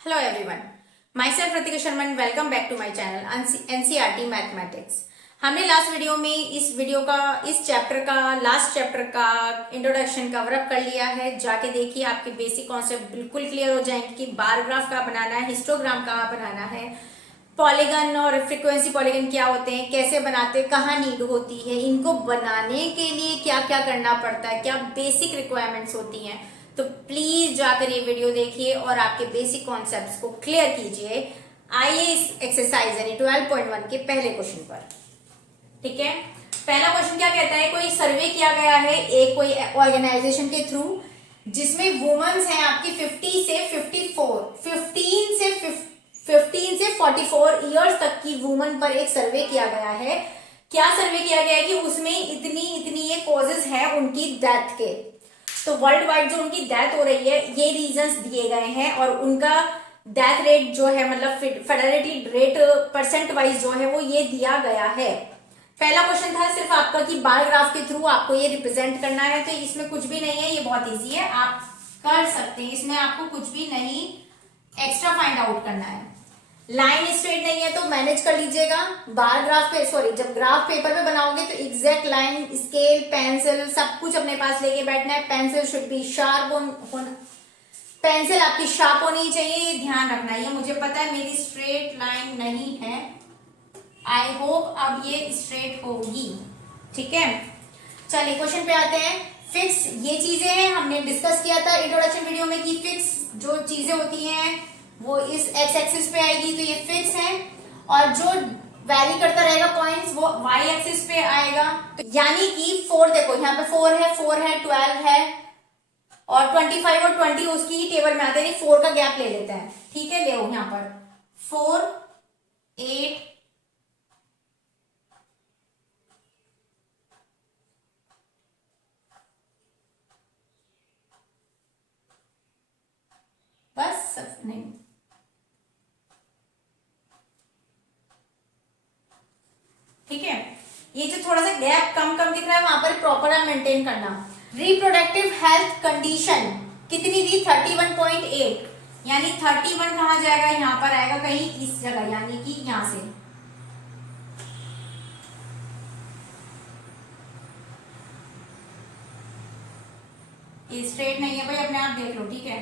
Hello everyone, myself Ritika Sharma and welcome back to my channel NCERT Mathematics। हमने last video में इस chapter का last chapter का introduction cover up कर लिया है। जाके देखिए, आपके बेसिक कॉन्सेप्ट बिल्कुल क्लियर हो जाएंगे कि बार ग्राफ कहाँ बनाना है, हिस्टोग्राम कहाँ बनाना है, पॉलीगन और फ्रीक्वेंसी पॉलीगन क्या होते हैं, कैसे बनाते हैं, कहाँ नीड होती है, इनको बनाने के लिए क्या क्या करना पड़ता है, क्या बेसिक रिक्वायरमेंट्स होती हैं। तो प्लीज जाकर ये वीडियो देखिए और आपके बेसिक कॉन्सेप्ट्स को क्लियर कीजिए। आइए इस एक्सरसाइज यानी 12.1 के पहले क्वेश्चन पर। ठीक है, पहला क्वेश्चन क्या कहता है, कोई सर्वे किया गया है एक कोई ऑर्गेनाइजेशन के थ्रू जिसमें वुमेन्स हैं आपकी 15 से 44 ईयर्स तक की वुमेन पर एक सर्वे किया गया है। क्या सर्वे किया गया है कि उसमें इतनी ये कॉजेज है उनकी डेथ के। तो वर्ल्ड वाइड जो उनकी डेथ हो रही है ये रीजंस दिए गए हैं और उनका डेथ रेट जो है मतलब फेटलिटी रेट परसेंट वाइज जो है वो ये दिया गया है। पहला क्वेश्चन था सिर्फ आपका कि बार ग्राफ के थ्रू आपको ये रिप्रेजेंट करना है। तो इसमें कुछ भी नहीं है, ये बहुत इजी है, आप कर सकते हैं। इसमें आपको कुछ भी नहीं एक्स्ट्रा फाइंड आउट करना है। लाइन स्ट्रेट नहीं है तो मैनेज कर लीजिएगा। बार ग्राफ पे जब ग्राफ पेपर पे बनाओगे तो एग्जैक्ट लाइन, स्केल, पेंसिल सब कुछ अपने पास लेके बैठना है। Pencil should be sharp pencil आपकी शार्प होनी चाहिए, ये ध्यान रखना। ये मुझे पता है मेरी स्ट्रेट लाइन नहीं है, आई होप अब ये स्ट्रेट होगी। ठीक है, चलिए क्वेश्चन पे आते हैं। फिक्स ये चीजें हैं, हमने डिस्कस किया था इंट्रोडक्शन वीडियो में कि फिक्स जो चीजें होती हैं वो इस एक्स एक्सिस पे आएगी तो ये फिक्स है, और जो वैरी करता रहेगा पॉइंट्स वो वाई एक्सिस पे आएगा। तो यानी कि 4 देखो यहाँ पे 4 है 12 है और 25 और 20 उसकी ही टेबल में आते हैं। 4 का गैप ले लेते हैं। ठीक है, ले यहाँ पर 4 8 बस नहीं, ठीक है। ये जो थोड़ा सा गैप कम दिख रहा है वहां पर प्रॉपर आप मेंटेन करना। रिप्रोडक्टिव हेल्थ कंडीशन कितनी दी, 31.8, यानी 31 कहां जाएगा, यहां पर आएगा कहीं इस जगह, यानी कि यहां से ये स्ट्रेट नहीं है भाई, अपने आप देख लो। ठीक है,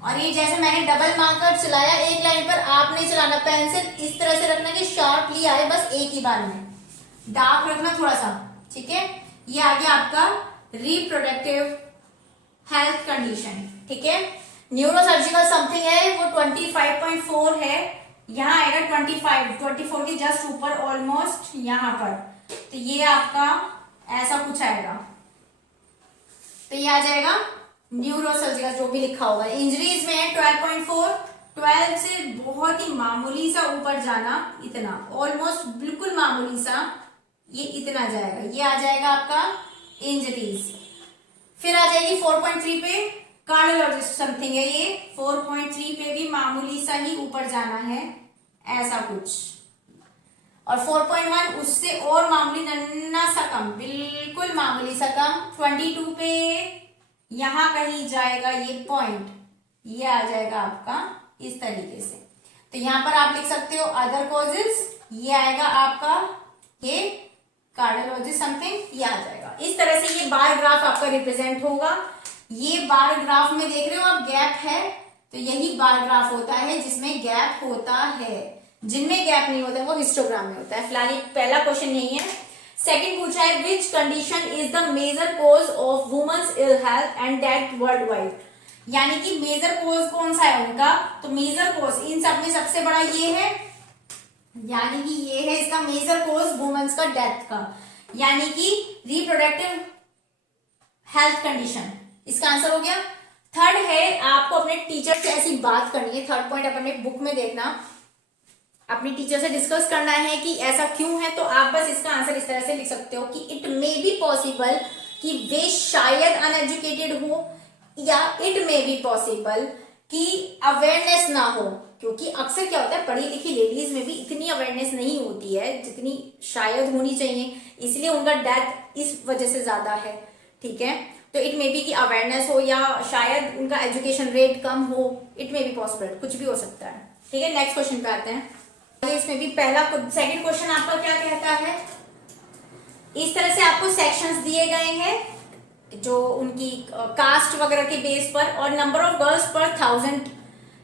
और ये जैसे मैंने डबल मार्कर चलाया एक लाइन पर, आप नहीं चलाना। पेंसिल इस तरह से रखना कि शार्पली आए बस एक ही बार में, डार्क रखना थोड़ा सा। ठीक है, ये आ गया आपका रिप्रोडक्टिव हेल्थ कंडीशन। ठीक है, न्यूरोसर्जिकल समथिंग है वो 25.4 है, यहाँ आएगा 24 के जस्ट ऊपर ऑलमोस्ट यहाँ पर। तो ये आपका ऐसा कुछ आएगा, तो ये आ जाएगा न्यूरोसर्जिकल जो भी लिखा होगा। इंजरीज में है 12.4, 12 से बहुत ही मामूली सा ऊपर जाना, इतना ऑलमोस्ट बिल्कुल मामूली सा, ये इतना जाएगा, ये आ जाएगा आपका इंजरीज। फिर आ जाएगी 4.3 पे कार्डियोलॉजिस्ट समथिंग है, ये 4.3 पे भी मामूली सा ही ऊपर जाना है ऐसा कुछ, और 4.1 उससे और मामूली नन्ना सा कम, बिल्कुल मामूली सा कम। 22 पे यहां कहीं जाएगा ये पॉइंट, ये आ जाएगा आपका इस तरीके से। तो यहां पर आप लिख सकते हो अदर कॉजेस, ये आएगा आपका ये कार्डियोलॉजी समथिंग, ये आ जाएगा। इस तरह से ये बार ग्राफ आपका रिप्रेजेंट होगा। ये बार ग्राफ में देख रहे हो आप गैप है, तो यही बार ग्राफ होता है जिसमें गैप होता है। जिनमें गैप नहीं होता है वो हिस्टोग्राम में होता है। फिलहाल पहला क्वेश्चन यही है। सेकंड पूछा है which condition is the major cause of women's ill health and death worldwide, यानी कि मेजर कॉज कौन सा है उनका। तो मेजर कॉज इन सब में सबसे बड़ा ये है, यानी कि ये है इसका मेजर कॉज वुमेन्स का डेथ का, यानी कि रिप्रोडक्टिव हेल्थ कंडीशन, इसका आंसर हो गया। थर्ड है आपको अपने टीचर से ऐसी बात करनी है। थर्ड पॉइंट आप अपने बुक में देखना, अपनी टीचर से डिस्कस करना है कि ऐसा क्यों है। तो आप बस इसका आंसर इस तरह से लिख सकते हो कि इट मे बी पॉसिबल कि वे शायद अनएजुकेटेड हो, या इट मे बी पॉसिबल कि अवेयरनेस ना हो, क्योंकि अक्सर क्या होता है पढ़ी लिखी लेडीज में भी इतनी अवेयरनेस नहीं होती है जितनी शायद होनी चाहिए, इसलिए उनका डेथ इस वजह से ज्यादा है। ठीक है, तो इट मे बी कि अवेयरनेस हो या शायद उनका एजुकेशन रेट कम हो, इट मे बी पॉसिबल, कुछ भी हो सकता है। ठीक है, नेक्स्ट क्वेश्चन पे आते हैं। इसमें भी पहला सेकंड क्वेश्चन आपका क्या कहता है, इस तरह से आपको सेक्शंस दिए गए हैं जो उनकी कास्ट वगैरह के बेस पर, और नंबर ऑफ गर्ल्स पर 1000,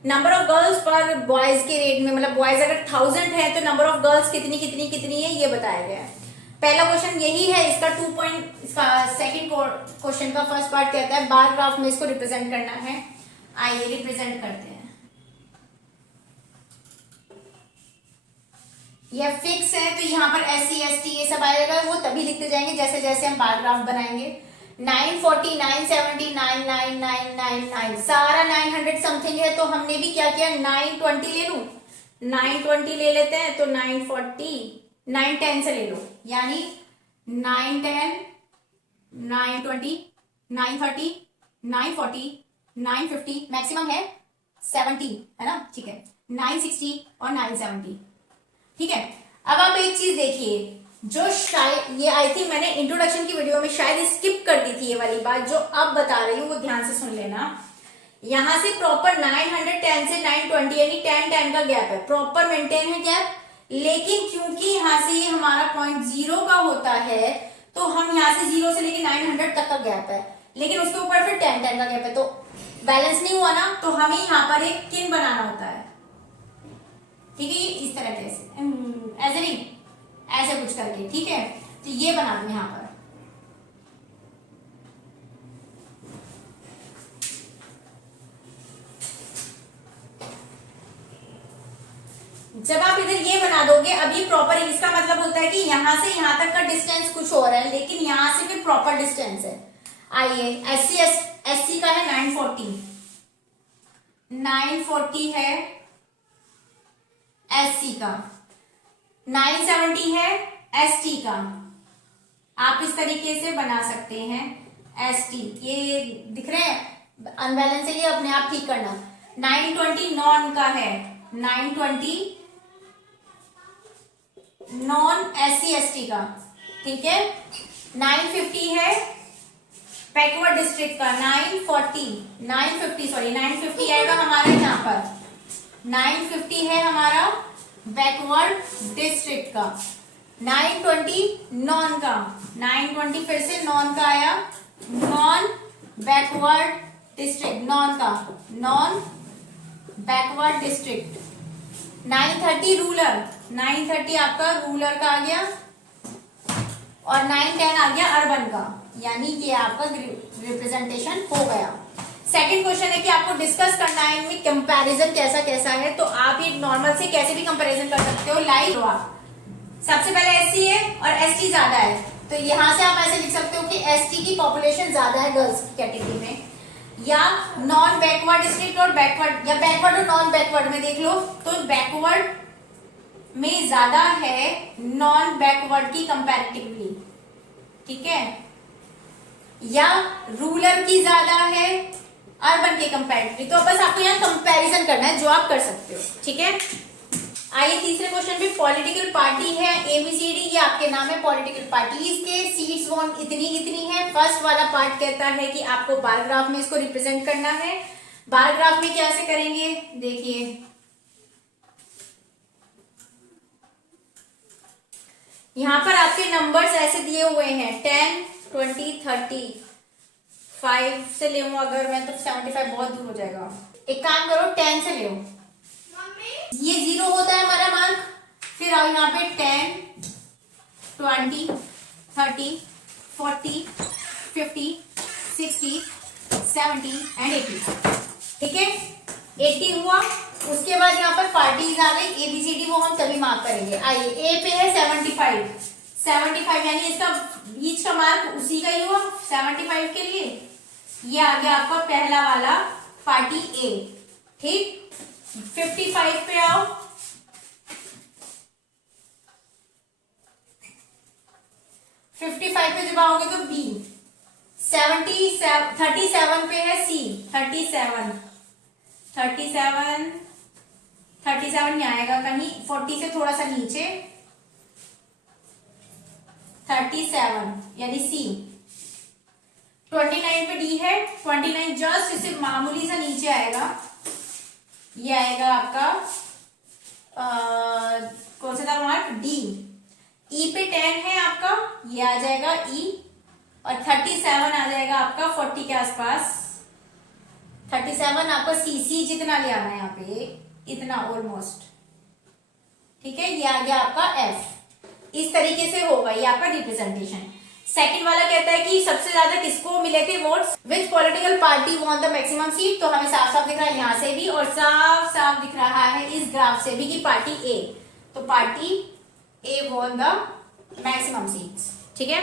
नंबर ऑफ गर्ल्स पर बॉयज के रेट में, मतलब बॉयज अगर 1000 है तो नंबर ऑफ गर्ल्स कितनी कितनी कितनी है ये बताया गया है। पहला क्वेश्चन यही है, इसका 2 पॉइंट, इसका सेकंड क्वेश्चन का फर्स्ट पार्ट कहता है बार ग्राफ में इसको रिप्रेजेंट करना है। आइए रिप्रेजेंट करते हैं। यह फिक्स है तो यहाँ पर SC ST ये सब आएगा, वो तभी लिखते जाएंगे जैसे जैसे हम बार ग्राफ बनाएंगे। 940 970 99999 सारा 900 समथिंग है, तो हमने भी क्या किया 920 ले लूं, 920 ले लेते हैं तो 940 910 से ले लो, यानी 910 920 930 940 950 मैक्सिमम है 70, है ना, ठीक है, 960 और 970। ठीक है, अब आप एक चीज देखिए, जो शायद ये आई थिंक मैंने इंट्रोडक्शन की वीडियो में शायद स्किप कर दी थी, ये वाली बात जो अब बता रही हूँ वो ध्यान से सुन लेना। यहां से प्रॉपर 910 से 920 यानी 10 का गैप है, प्रॉपर मेंटेन है गैप, लेकिन क्योंकि यहां से ये हमारा पॉइंट 0 का होता है तो हम यहां से 0 से लेके 900 तक का गैप है, लेकिन उसके ऊपर फिर 10 का गैप है, तो बैलेंस नहीं हुआ ना, तो हमें यहाँ पर एक किन बनाना होता है। ठीक है, इस तरह से ऐसे नहीं, ऐसे कुछ करके, ठीक है, तो ये बना दो यहां पर। जब आप इधर ये बना दोगे, अभी प्रॉपर, इसका मतलब होता है कि यहां से यहां तक का डिस्टेंस कुछ और है, लेकिन यहां से फिर प्रॉपर डिस्टेंस है। आइए SC का है 940 है SC का, 970 है ST का। आप इस तरीके से बना सकते हैं ST, ये दिख रहे हैं अनबैलेंस है, ये अपने आप ठीक करना। 920 नॉन का है, 920 नॉन SC ST का, ठीक है। 950 है बैकवर्ड डिस्ट्रिक्ट का, 950 आएगा हमारा यहाँ पर, 950 है हमारा बैकवर्ड डिस्ट्रिक्ट का। 920 नॉन का, 920 फिर से नॉन का आया, नॉन बैकवर्ड डिस्ट्रिक्ट, नॉन का, नॉन बैकवर्ड डिस्ट्रिक्ट। 930 रूरल, 930 आपका रूरल का आ गया, और 910 आ गया अर्बन का, यानी कि आपका रिप्रेजेंटेशन हो गया। सेकंड क्वेश्चन है कि आपको डिस्कस करना है इनमें कंपैरिजन कैसा कैसा है, तो आप ये नॉर्मल से कैसे भी कंपैरिजन कर सकते हो। लाइक आप सबसे पहले SC है और ST ज्यादा है, तो यहां से आप ऐसे लिख सकते हो कि ST की पॉपुलेशन ज्यादा है गर्ल्स कैटेगरी में, या नॉन बैकवर्ड डिस्ट्रिक्ट और बैकवर्ड, या बैकवर्ड और नॉन बैकवर्ड में देख लो, तो बैकवर्ड में ज्यादा है नॉन बैकवर्ड की कंपैरेटिवली, ठीक है, या रूरल की ज्यादा है अर्बन के कंपैरेटिवली। तो बस आपको यहाँ कंपैरिजन करना है, जो आप कर सकते हो, ठीक है। आइए तीसरे क्वेश्चन पे, पॉलिटिकल पार्टी है ABCD, ये आपके नाम है पॉलिटिकल पार्टी, इसके सीट्स वोन इतनी इतनी है। फर्स्ट वाला पार्ट कहता है कि आपको बार ग्राफ में इसको रिप्रेजेंट करना है। बार ग्राफ में कैसे करेंगे देखिए, यहां पर आपके नंबर्स ऐसे दिए हुए हैं 10 20 30, 5 से ले अगर मैं, तो 75 बहुत दूर हो जाएगा। एक काम करो 10 से ले, ये 0 होता है हमारा मार्क, फिर आओ यहाँ पे 10 20 30 40 50 60 70 एंड 80, ठीक है। 80 हुआ, उसके बाद यहाँ पर पार्टीज आ गई ABCD, वो हम तभी मार्क करेंगे। आइए A पे है 75 यानी इसका बीच का मार्क उसी का ही हुआ 75 के लिए, ये आ गया आपका पहला वाला पार्टी A, ठीक। 55 पे आओ, 55 पे जब आओगे तो B, 37 पे है C, 37 नहीं आएगा कहीं, 40 से थोड़ा सा नीचे 37 यानी C। 29 पे डी है, 29 जस्ट इससे मामूली सा नीचे आएगा, ये आएगा आपका कौन सा था मार्क, डी। ई पे 10 है आपका, ये आ जाएगा ई, और 37 आ जाएगा आपका 40 के आसपास। 37 आपका सीसी जितना ले आना है यहाँ पे, इतना ऑलमोस्ट, ठीक है। ये आ गया आपका एफ। इस तरीके से होगा ये आपका रिप्रेजेंटेशन। सेकंड वाला कहता है कि सबसे ज्यादा किसको मिले थे votes, which political party won the maximum seat. तो हमें साफ साफ दिख रहा है यहाँ से भी, और साफ साफ दिख रहा है इस ग्राफ से भी कि पार्टी ए, तो party A won the maximum seats, ठीक है।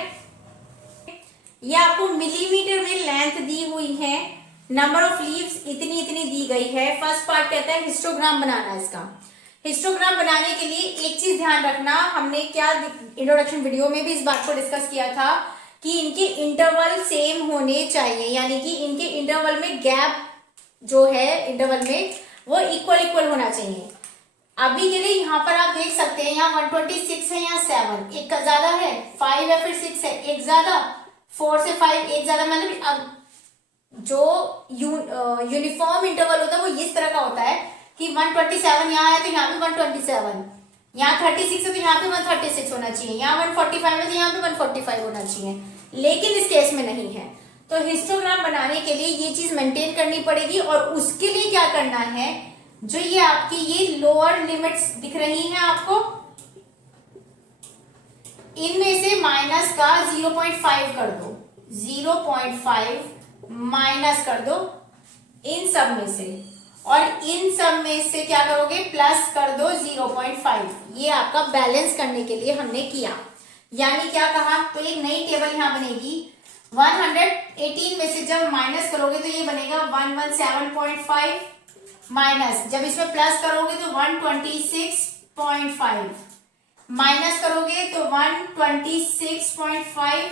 ये आपको मिलीमीटर में लेंथ दी हुई है, नंबर ऑफ लीव्स इतनी इतनी दी गई है। फर्स्ट पार्ट कहता है हिस्टोग्राम बनाना है इसका। हिस्टोग्राम बनाने के लिए एक चीज ध्यान रखना, हमने क्या इंट्रोडक्शन वीडियो में भी इस बात को डिस्कस किया था कि इनके इंटरवल सेम होने चाहिए, यानी कि इनके इंटरवल में गैप जो है इंटरवल में वो इक्वल होना चाहिए। अभी के लिए यहाँ पर आप देख सकते हैं, यहाँ 126 है, यहाँ 7, एक ज्यादा है, 5 या फिर 6 है, एक ज्यादा, 4 से 5 एक ज्यादा, मतलब जो यूनिफॉर्म इंटरवल होता है वो इस तरह का होता है कि 127 यहाँ है तो यहाँ पे 127, यहाँ 36 है तो यहाँ पे 136 होना चाहिए, यहाँ 145 है तो यहाँ पे 145 होना चाहिए, लेकिन इस केस में नहीं है। तो हिस्टोग्राम बनाने के लिए ये चीज मेंटेन करनी पड़ेगी, और उसके लिए क्या करना है, जो ये आपकी ये लोअर लिमिट्स दिख रही हैं आपको, इनमें से माइनस का 0.5 कर दो, 0.5 माइनस कर दो इन सब में से, और इन सब में से क्या करोगे, प्लस कर दो 0.5। ये आपका बैलेंस करने के लिए हमने किया, यानी क्या कहा, तो एक नई टेबल यहां बनेगी। 118 में से जब माइनस करोगे तो ये बनेगा 117.5, माइनस जब इसमें प्लस करोगे तो 126.5, माइनस करोगे तो 126.5,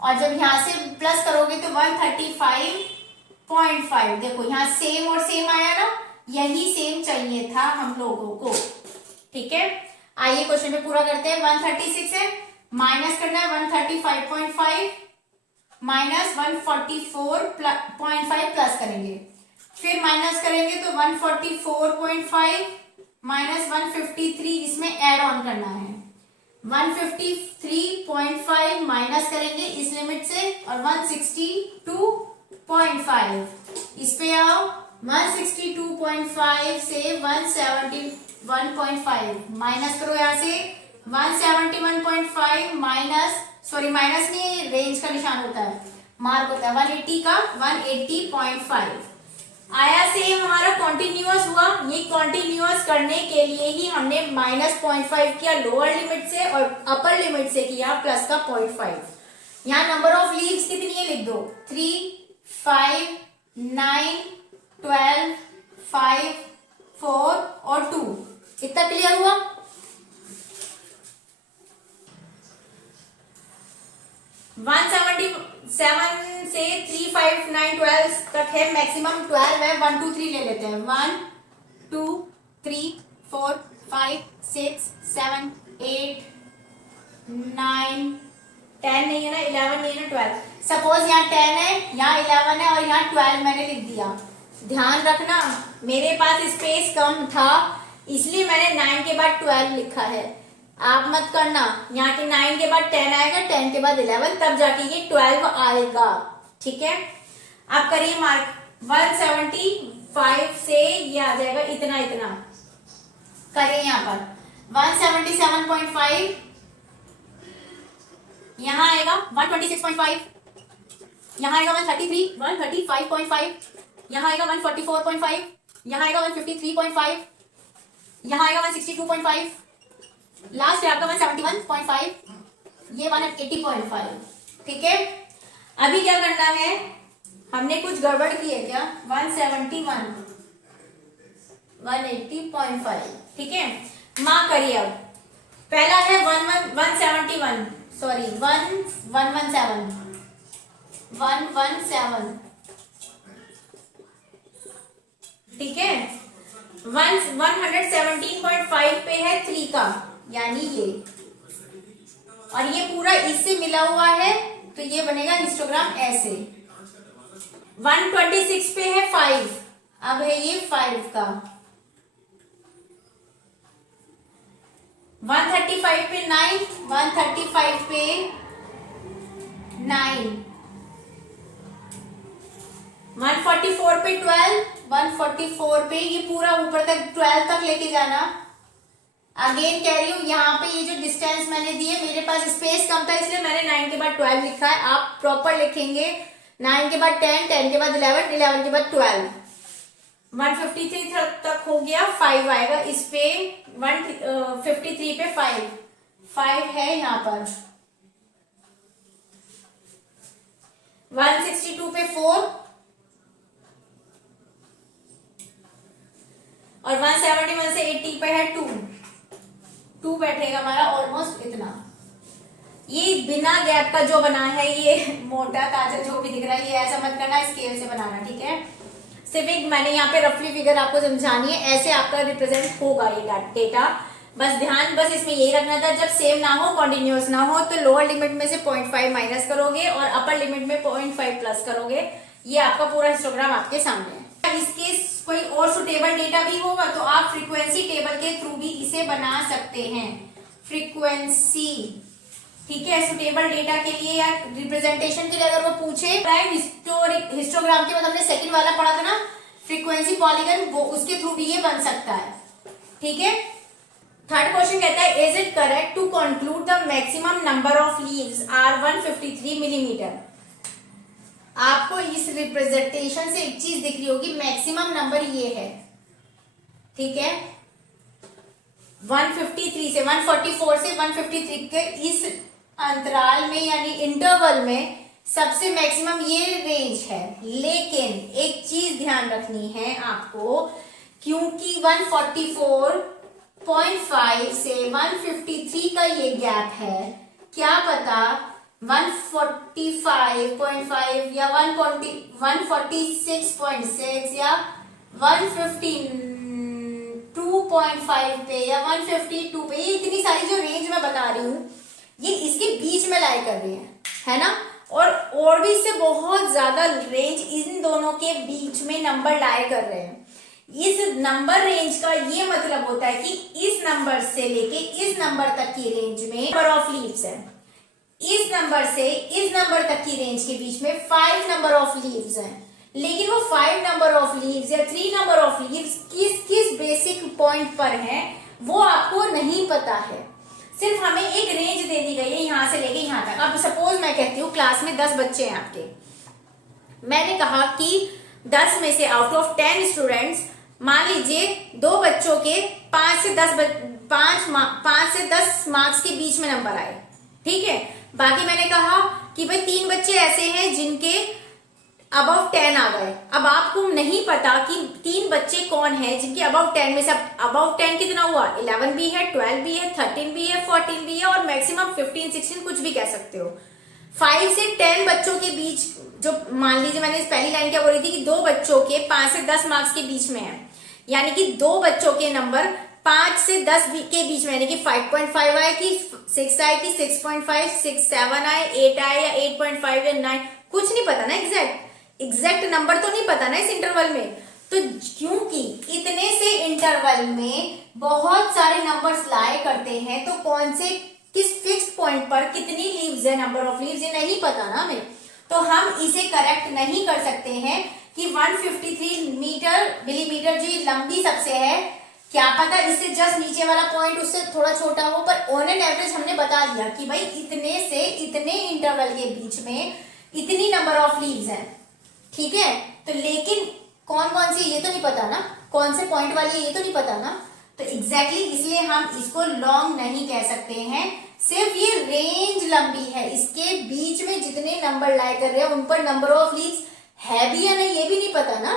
और जब यहां से प्लस करोगे तो 135.5। देखो यहाँ सेम और सेम आया ना, यही सेम चाहिए था हम लोगों को, ठीक है। आइए क्वेश्चन में पूरा करते हैं। 136 है, माइनस करना है 135.5 माइनस 144.5 प्लस करेंगे, फिर माइनस करेंगे तो 144.5 माइनस 153, इसमें ऐड ऑन करना है, 153.5 माइनस करेंगे इस लिमिट से, और 162.5 इस पे आओ, 162.5 से 171.5 माइनस करो, यहाँ से 171.5 माइनस, सॉरी माइनस नहीं, रेंज का निशान होता है, मार्क होता है 180 का, 180.5 आया। सेम हमारा कॉन्टिन्यूअस हुआ। ये कॉन्टिन्यूअस करने के लिए ही हमने -0.5 किया लोअर लिमिट से, और अपर लिमिट से किया प्लस का 0.5। यहाँ नंबर ऑफ लीव्स कितनी है लिख दो, 3, 5, 9, 12, 5, 4 और 2। इतना क्लियर हुआ। 177 से 3, 5, 9, 12 तक है, मैक्सिमम 12 है। 1, 2, 3 ले लेते हैं, 1, 2, 3, 4, 5, 6, 7, 8, 9, 10 नहीं है ना, 11 नहीं है ना, 12। सपोज यहाँ 10 है, यहाँ 11 है, और यहाँ 12 मैंने लिख दिया। ध्यान रखना मेरे पास स्पेस कम था, इसलिए मैंने 9 के बाद 12 लिखा है। आप मत करना, यहाँ के 9 के बाद 10 आएगा, 10 के बाद 11, तब जाके ये 12 आएगा, ठीक है। आप करिए मार्क, 175 से ये आ जाएगा इतना इतना, करिए यहाँ पर 177.5, यहाँ आएगा 126.5, यहाँ आएगा 133, 135.5, यहाँ आएगा 144.5, यहाँ आएगा 153.5, यहाँ आएगा 162.5, लास्ट है आपका 171.5, ये 180.5, ठीक है। अभी क्या करना है, हमने कुछ गड़बड़ की है क्या, 171, 180.5, ठीक है। मार्क करिए। अब पहला है 117, सॉरी 117, ठीक है। 117.5 पे है 3 का, यानी ये, और ये पूरा इससे मिला हुआ है, तो तो ये बनेगा हिस्टोग्राम ऐसे। 126 पे है 5, अब है ये 5 का। 135 पे 9, 135 पे 9, 144 पे 12, 144 पे ये पूरा ऊपर तक 12 तक लेके जाना। अगेन कह रही हूँ यहाँ पे ये जो डिस्टेंस मैंने दी है, मेरे पास स्पेस कम था इसलिए मैंने 9 के बाद 12 लिखा है। आप प्रॉपर लिखेंगे 9 के बाद 10, 10 के बाद 11, 11 के बाद 12। 153 तक हो गया, 5 आएगा इस पे। 153 पे 5 है यहाँ पर। 162 पे 4 और 171 से 80 पे है 2 बैठेगा हमारा ऑलमोस्ट इतना। ये बिना गैप का जो बना है, ये मोटा ताजा जो भी दिख रहा है, ये ऐसा मत करना, स्केल से बनाना, ठीक है। सिर्फ एक मैंने यहाँ पे रफली फिगर आपको समझानी है, ऐसे आपका रिप्रेजेंट होगा ये डेटा। बस ध्यान बस इसमें यही रखना था, जब सेम ना हो, कॉन्टिन्यूअस ना हो, तो लोअर लिमिट में से 0.5 माइनस करोगे और अपर लिमिट में 0.5 प्लस करोगे। ये आपका पूरा हिस्टोग्राम आपके सामने है। इसके कोई और सुटेबल डेटा भी होगा तो आप फ्रीक्वेंसी टेबल के थ्रू भी इसे बना सकते हैं। फ्रीक्वेंसी, ठीक है, सुटेबल डेटा के लिए या रिप्रेजेंटेशन के लिए अगर वो पूछे, प्राइम हिस्टोग्राम के बाद हमने सेकंड वाला पढ़ा था ना, फ्रीक्वेंसी पॉलीगन, वो उसके थ्रू भी ये बन सकता है, ठीक है। थर्ड क्वेश्चन कहता है, is it correct to conclude the maximum number of leaves are 153 millimetre. आपको इस रिप्रेजेंटेशन से एक चीज दिख रही होगी, मैक्सिमम नंबर ये है, ठीक है। 153 से 144 से 153 के इस अंतराल में यानी इंटरवल में सबसे मैक्सिमम ये रेंज है। लेकिन एक चीज ध्यान रखनी है आपको, क्योंकि 144.5 से 153 का ये गैप है, क्या पता 145.5 या 146.6 या 152.5 पे या 152 पे, ये इतनी सारी जो रेंज मैं बता रही हूँ ये इसके बीच में लाई कर रही है ना। और भी इससे बहुत ज्यादा रेंज इन दोनों के बीच में नंबर लाई कर रहे हैं। इस नंबर रेंज का ये मतलब होता है कि इस नंबर से लेके इस नंबर तक की रेंज में नंबर ऑफ लीव्स है। इस नंबर से इस नंबर तक की रेंज के बीच में 5 नंबर ऑफ लीव्स हैं। लेकिन वो 5 नंबर ऑफ लीव्स या 3 नंबर ऑफ लीव्स किस बेसिक पॉइंट पर है वो आपको नहीं पता है। सिर्फ हमें एक रेंज दे दी गई है यहां से लेके यहां तक। अब सपोज मैं कहती हूँ क्लास में 10 बच्चे हैं आपके, मैंने कहा कि 10 में से आउट ऑफ 10 स्टूडेंट्स, मान लीजिए 2 बच्चों के 5 से 10 मार्क्स के बीच में नंबर आए, ठीक है। बाकी मैंने कहा कि भाई 3 बच्चे ऐसे हैं जिनके अबव 10 आ गए। अब आपको नहीं पता कि 3 बच्चे कौन है जिनके अबव 10 में से, अबव 10 कितना हुआ, 11 भी है, 12 भी है, 13 भी है, 14 भी है और मैक्सिमम 15, 16 कुछ भी कह सकते हो। 5 से 10 बच्चों के बीच, जो मान लीजिए मैंने इस पहली लाइन क्या बोली थी कि 2 बच्चों के 5 से 10 मार्क्स के बीच में है, यानी कि 2 बच्चों के नंबर 5 से 10 के बीच में, यानी कि 5.5 आए कि 6 आए कि 6.5, 6, 7 आए, 8 आए या 8.5 या 9, कुछ नहीं पता ना, एग्जैक्ट नंबर तो नहीं पता ना इस इंटरवल में। तो क्योंकि इतने से इंटरवल में बहुत सारे नंबर्स लाए करते हैं, तो कौन से किस फिक्स्ड पॉइंट पर कितनी लीव्स है, नंबर ऑफ लीव्स, ये नहीं पता ना हमें। तो हम इसे करेक्ट नहीं कर सकते हैं कि 153 मिलीमीटर जो लंबी सबसे है, क्या पता इससे जस्ट नीचे वाला पॉइंट उससे थोड़ा छोटा हो, पर ऑन एन एवरेज हमने बता दिया कि भाई इतने से इतने इंटरवल के बीच में इतनी नंबर ऑफ लीव्स हैं, ठीक है। तो लेकिन कौन कौन सी ये तो नहीं पता ना, कौन से पॉइंट वाली ये तो नहीं पता ना। तो एग्जैक्टली इसलिए हम इसको लॉन्ग नहीं कह सकते हैं, सिर्फ ये रेंज लंबी है, इसके बीच में जितने नंबर लाई कर रहे हैं उन पर नंबर ऑफ लीव्स है भी या नहीं ये भी नहीं पता ना।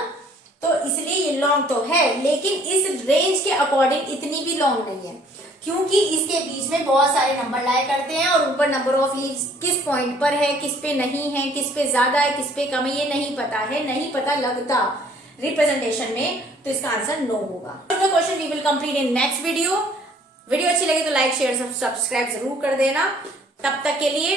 तो इसलिए ये लॉन्ग तो है, लेकिन इस रेंज के अकॉर्डिंग इतनी भी लॉन्ग नहीं है, क्योंकि इसके बीच में बहुत सारे नंबर लाया करते हैं और ऊपर नंबर ऑफ लीव्स किस पॉइंट पर है, किस पे नहीं है, किस पे ज्यादा है, किस पे कम है, ये नहीं पता है, नहीं पता लगता रिप्रेजेंटेशन में। तो इसका आंसर नो होगा। The question we will complete in next video. Video अच्छी लगे तो लाइक शेयर सब्सक्राइब जरूर कर देना। तब तक के लिए